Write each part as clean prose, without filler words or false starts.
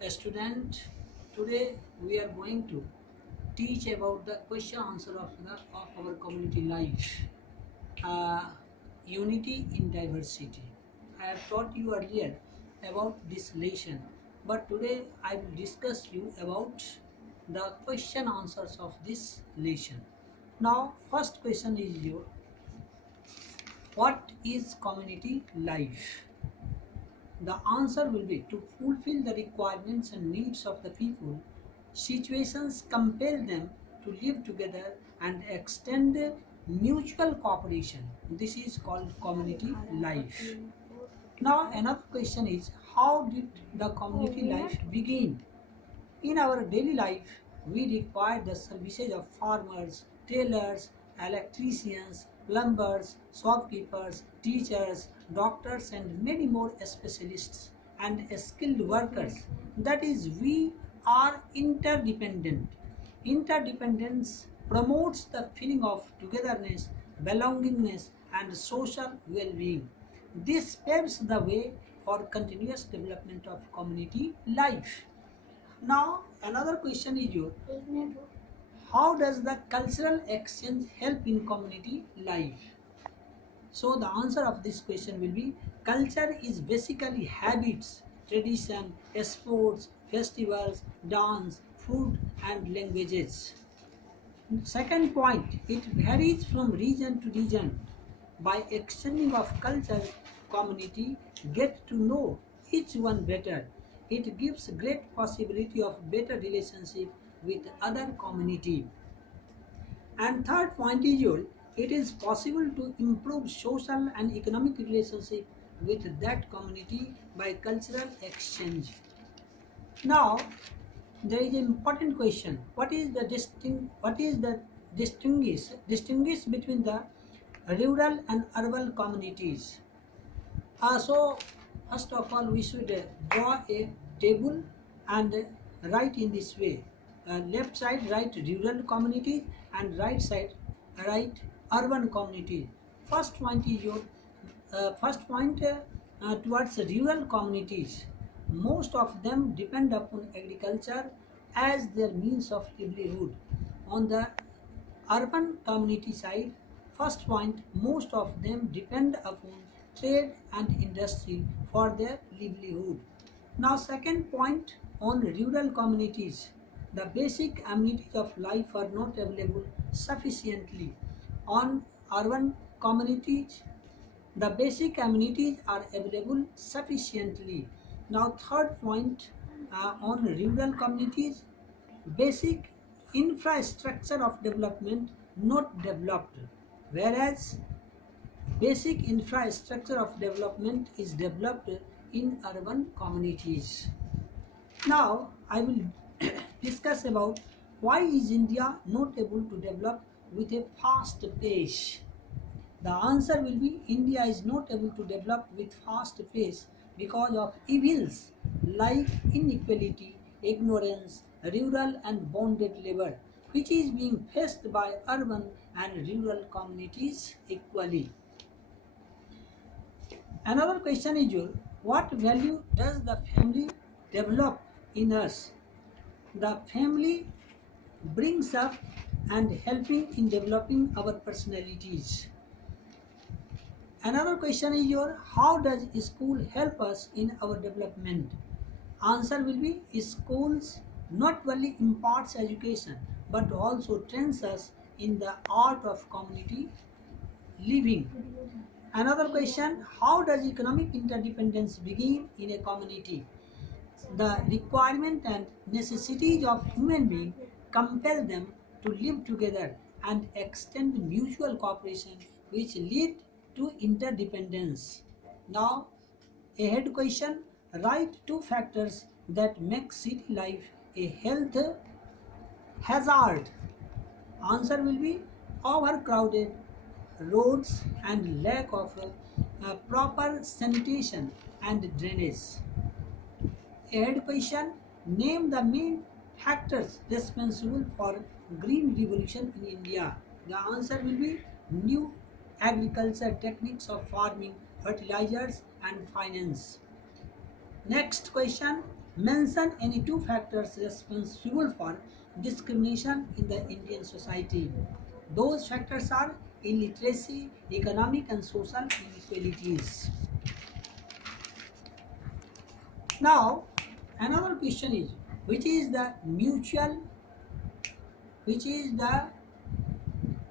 A student, today we are going to teach about the question answer of our community life. uh, Unity in diversity. I have taught you earlier about this lesson, but today I will discuss you about the question answers of this lesson. Now first question is your, what is community life? The answer will be to fulfill the requirements and needs of the people. Situations compel them to live together and extend mutual cooperation. This is called community life. Now another question is, how did the community life begin? In our daily life, we require the services of farmers, tailors, electricians, plumbers, shopkeepers, teachers, doctors, and many more specialists and skilled workers. That is, we are interdependent. Interdependence promotes the feeling of togetherness, belongingness, and social well being. This paves the way for continuous development of community life. Now, another question is your, how does the cultural exchange help in community life? So, the answer of this question will be, culture is basically habits, tradition, sports, festivals, dance, food, and languages. Second point, it varies from region to region. By exchanging of culture, community get to know each one better. It gives great possibility of better relationship with other community. And third point is your, it is possible to improve social and economic relationship with that community by cultural exchange. Now, there is an important question. What is the distinguish between the rural and urban communities? So first of all, we should draw a table and write in this way. Left side write rural communities and right side write urban communities. First point towards rural communities. Most of them depend upon agriculture as their means of livelihood. On the urban community side, first point, most of them depend upon trade and industry for their livelihood. Now second point, on rural communities, the basic amenities of life are not available sufficiently. On urban communities, the basic amenities are available sufficiently. Now third point, on rural communities, basic infrastructure of development not developed, whereas basic infrastructure of development is developed in urban communities. Now I will discuss about, why is India not able to develop with a fast pace? The answer will be, India is not able to develop with fast pace because of evils like inequality, ignorance, rural and bonded labor, which is being faced by urban and rural communities equally. Another question is your, what value does the family develop in us? The family brings up and helping in developing our personalities. Another question is your, how does school help us in our development? Answer will be, schools not only imparts education but also trains us in the art of community living. Another question, how does economic interdependence begin in a community? The requirement and necessities of human beings compel them to live together and extend mutual cooperation, which lead to interdependence. Now, a head question, write two factors that make city life a health hazard. Answer will be, overcrowded roads and lack of proper sanitation and drainage. Add question, name the main factors responsible for green revolution in India. The answer will be, new agriculture techniques of farming, fertilizers and finance. Next question, Mention any two factors responsible for discrimination in the Indian society. Those factors are illiteracy, economic and social inequalities. Now, another question is, which is the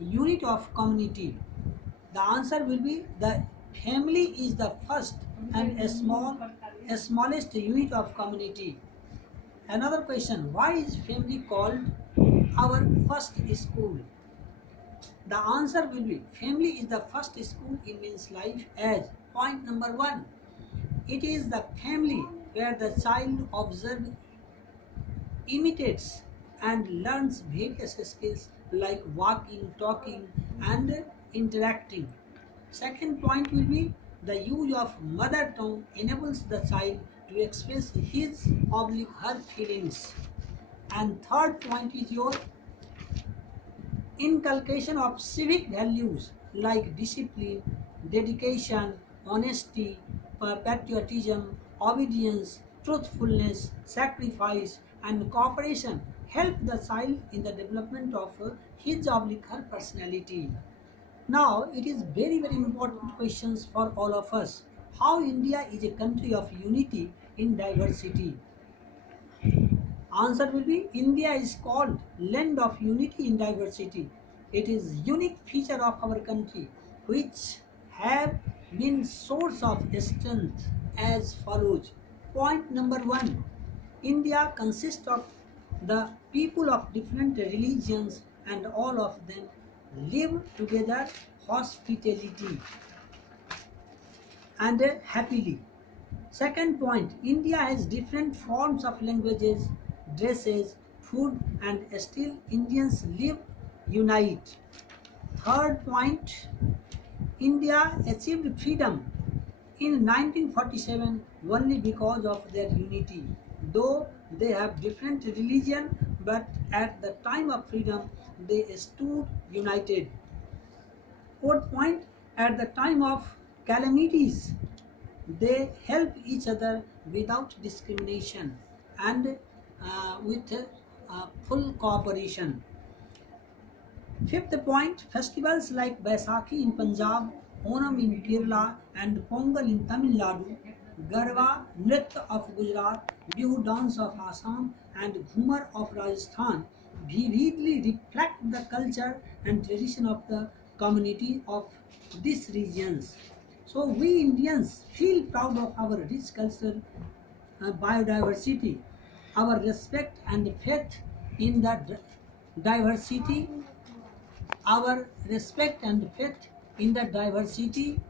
unit of community? The answer will be the family is the first and smallest unit of community. Another question, why is family called our first school? The answer will be family is the first school in one's life, as point number 1. It is the family where the child observes, imitates and learns various skills like walking, talking and interacting. Second point will be the use of mother tongue enables the child to express his or her feelings. And third point is your inculcation of civic values like discipline, dedication, honesty, patriotism, obedience, truthfulness, sacrifice, and cooperation help the child in the development of his or her personality. Now, it is very important questions for all of us. How India is a country of unity in diversity? Answer will be India is called land of unity in diversity. It is unique feature of our country which have been source of strength as follows. Point number 1. India consists of the people of different religions and all of them live together hospitality and happily. Second point, India has different forms of languages, dresses, food and still Indians live unite. Third point, India achieved freedom in 1947 only because of their unity. Though they have different religion, but at the time of freedom they stood united. Fourth point, at the time of calamities they help each other without discrimination and with full cooperation. Fifth point, festivals like Baisakhi in Punjab, Onam in Kerala and Pongal in Tamil Nadu, Garba Nritya of Gujarat, Bihu dance of Assam and Ghumar of Rajasthan vividly reflect the culture and tradition of the community of these regions. So we Indians feel proud of our rich cultural biodiversity, our respect and faith in the diversity, our respect and faith in the diversity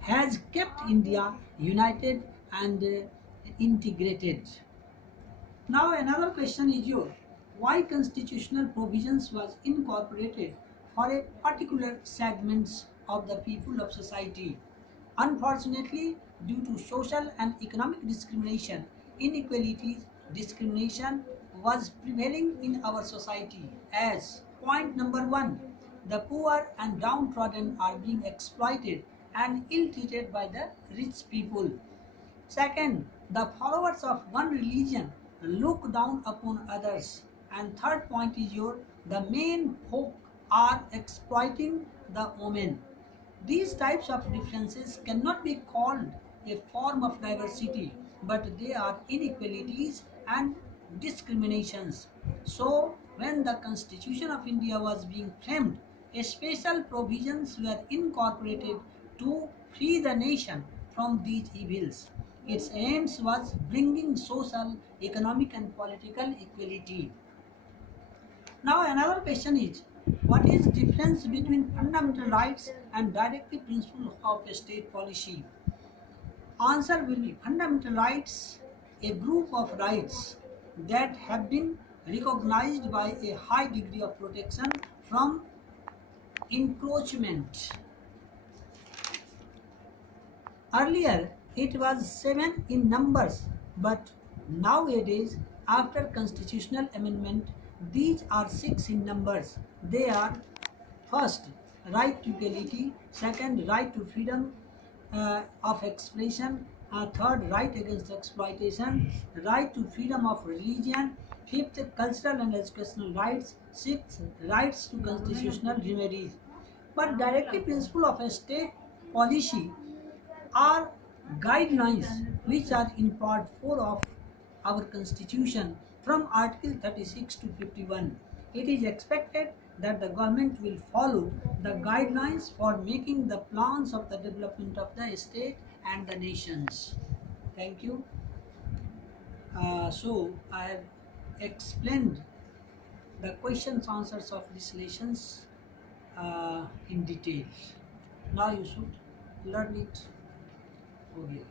has kept India united and integrated. Now another question is why constitutional provisions was incorporated for a particular segments of the people of society. Unfortunately, due to social and economic discrimination, inequalities, discrimination was prevailing in our society as point number 1, the poor and downtrodden are being exploited and ill-treated by the rich people. Second, the followers of one religion look down upon others. And third point is the main folk are exploiting the women. These types of differences cannot be called a form of diversity, but they are inequalities and discriminations. So, when the Constitution of India was being framed, special provisions were incorporated to free the nation from these evils. Its aims was bringing social, economic and political equality. Now another question is, what is difference between fundamental rights and directive principle of a state policy? Answer will be fundamental rights, a group of rights that have been recognized by a high degree of protection from encroachment. Earlier it was 7 in numbers, but nowadays after constitutional amendment these are 6 in numbers. They are first, right to equality, second, right to freedom of expression, Third, right against exploitation. Right to freedom of religion. Fifth, cultural and educational rights. Sixth, rights to constitutional remedies. But directive principle of a state policy are guidelines which are in part 4 of our constitution from article 36 to 51. It is expected that the government will follow the guidelines for making the plans of the development of the state and the nations. Thank you. So I have explained the questions answers of these lessons in detail. Now you should learn it. Okay.